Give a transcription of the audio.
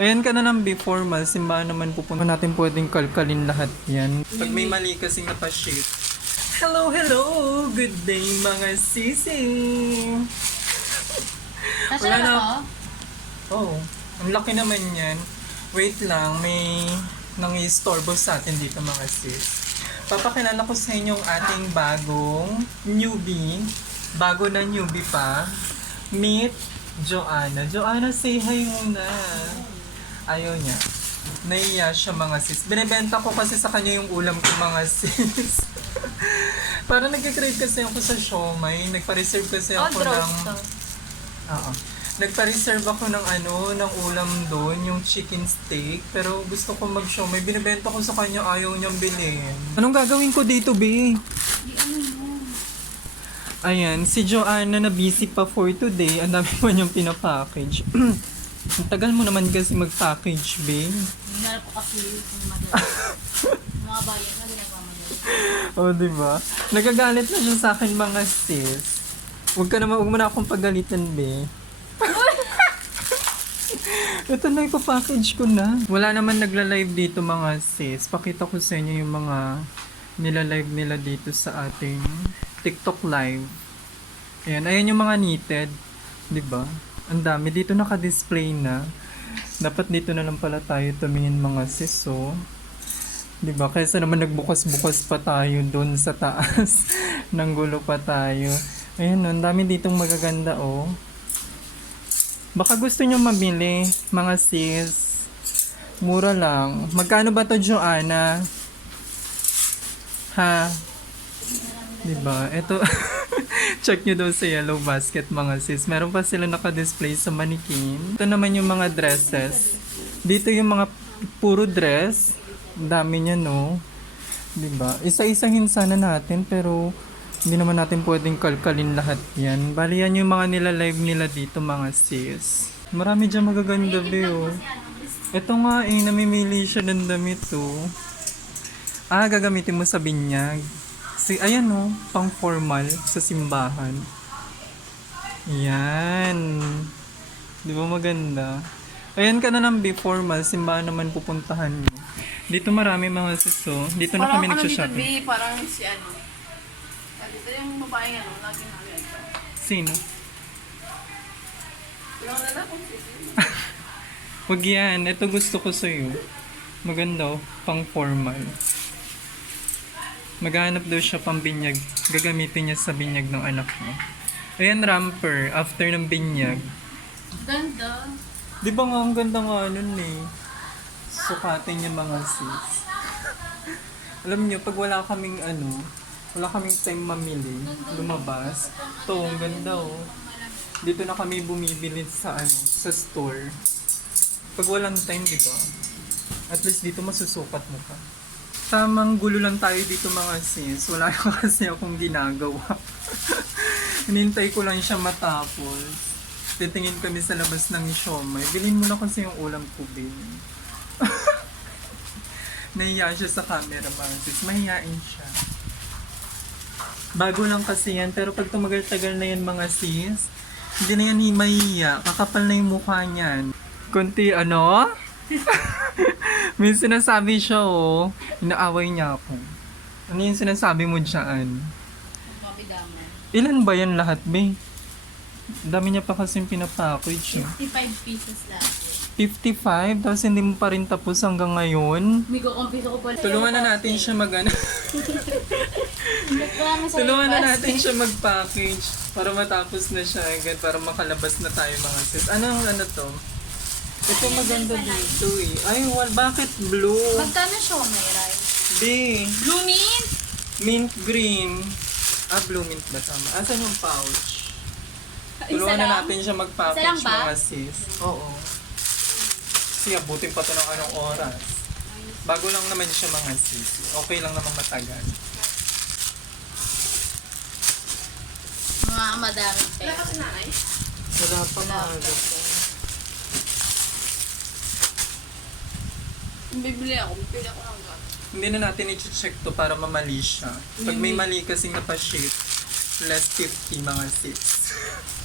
Ayan ka na ng before mal, simbahan naman pupunta natin pwedeng kalkalin lahat yan. Pag may mali kasing napaship. Hello, hello! Good day mga sisi! Nasaan na to? Oh, ang laki naman yan. Wait lang, may nang-istorbo sa atin dito mga sis. Papakilala ko sa inyo ang ating bagong newbie. Bago na newbie pa. Meet Joanna. Joanna, say hi muna. Ayaw niya. Naiya siya mga sis. Binibenta ko kasi sa kanya yung ulam ko mga sis. Para nag-crave kasi ako sa siomay. Nagpa-reserve kasi Oh, ako ng... roast to. Oo. Nagpa-reserve ako ng ano, ng ulam doon, yung chicken steak. Pero gusto ko mag-siomay. Binibenta ko sa kanya, ayaw niyang bilhin. Anong gagawin ko dito, B? Ayan, si Joanna na busy pa for today. Ang dami pa niyang pinapackage. Ang tagal mo naman kasi mag-package, B. Hindi na po kasi yung madali. Mga bayan na ginagawa. O, oh, di ba? Nagagalit na siya sa akin, mga sis. Huwag ka naman, huwag mo na akong pagalitan, be. Ito na, ipapackage ko na. Wala naman nagla-live dito, mga sis. Pakita ko sa inyo yung mga nila-live nila dito sa ating TikTok live. Ayan, ayan yung mga knitted. 'Di ba? Ang dami. Dito naka-display na. Dapat dito na lang pala tayo tumingin mga sis, oh. 'Di ba? Kaysa naman nagbukas-bukas pa tayo doon sa taas. Nanggulo pa tayo. Ayun, ang dami ditong magaganda, oh. Baka gusto nyo mabili, mga sis. Mura lang. Magkano ba to, Joanna? Ha? 'Di ba? Ito check nyo daw sa yellow basket mga sis. Meron pa sila naka-display sa mannequin. Ito naman yung mga dresses. Dito yung mga puro dress. Dami niya, no? 'Di ba? Isa-isahin sana natin pero hindi naman natin pwedeng kalkalin lahat yan. Bali yan yung mga nila-live nila dito mga sis. Marami dyan magaganda oh. Ito nga eh, namimili siya ng damit oh. Ah, gagamitin mo sa binyag. Si, ayan oh, pang formal sa simbahan. Yan. Di ba maganda? Ayan ka na ng before mal, simbahan naman pupuntahan mo. Dito marami mga sis oh. Dito na kami ano dito, nagsashopping. B, parang si ano. Dito yung babae ano, laging ano yan. Sino? Yung lalaki. Wag yan. Ito gusto ko sa'yo. Maganda oh. Pang formal. Maghanap daw siya pang binyag. Gagamitin niya sa binyag ng anak mo. Ayan, ramper. After ng binyag. Ganda. Di ba nga ang ganda nga nun eh. Sukatin niya mga sis. Alam niyo, pag wala kaming ano, wala kaming time mamili, lumabas, to ang ganda oh. Dito na kami bumibili sa ano, sa store. Pag walang time, di ba? At least dito masusukat mo pa. Tamang gulo lang tayo dito mga sis. Wala na kasi akong ginagawa. Hinintay ko lang siya matapos. Titingin kami sa labas ng siomay. Bilhin mo na kasi yung ulam ko, Bin. Nahiya siya sa camera, mga sis. Mahihain siya. Bago lang kasi yan, pero pag tumagal-tagal na yan mga sis, hindi na yan hi- mahiya. Kakapal na yung mukha niyan. Kunti ano? May sinasabi siya oh. Inaaway niya ako. Ano yung sinasabi mo dyan? Ilan ba yan lahat, be? Dami niya pa kasing pinapackage. Oh. 55 pesos lang. 55? Tapos hindi mo pa rin tapos hanggang ngayon? May kukumpiso ko pala. Tulungan na natin siya mag ano. Tulungan na natin siya mag-package para matapos na siya agad para makalabas na tayo mga sis. Ano ang ano to? Ito maganda dito eh. Ay, wal, bakit blue? Magkano siya may rice? B. Blue mint? Mint green. Ah, blue mint ba tama? Asan yung pouch? Tulungan na lang? natin siya Isa mag-package lang ba? mga sis. Oo. Kasi abutin pa to ng anong oras. Bago lang naman siya mga sis. Okay lang naman matagal. Mga madaming Wala pera. Wala pa maaga Bibili ako, bibili ako ng gas. Hindi na natin i-check to para mamali siya. Pag may mali kasing napaship, less 50 mga sis.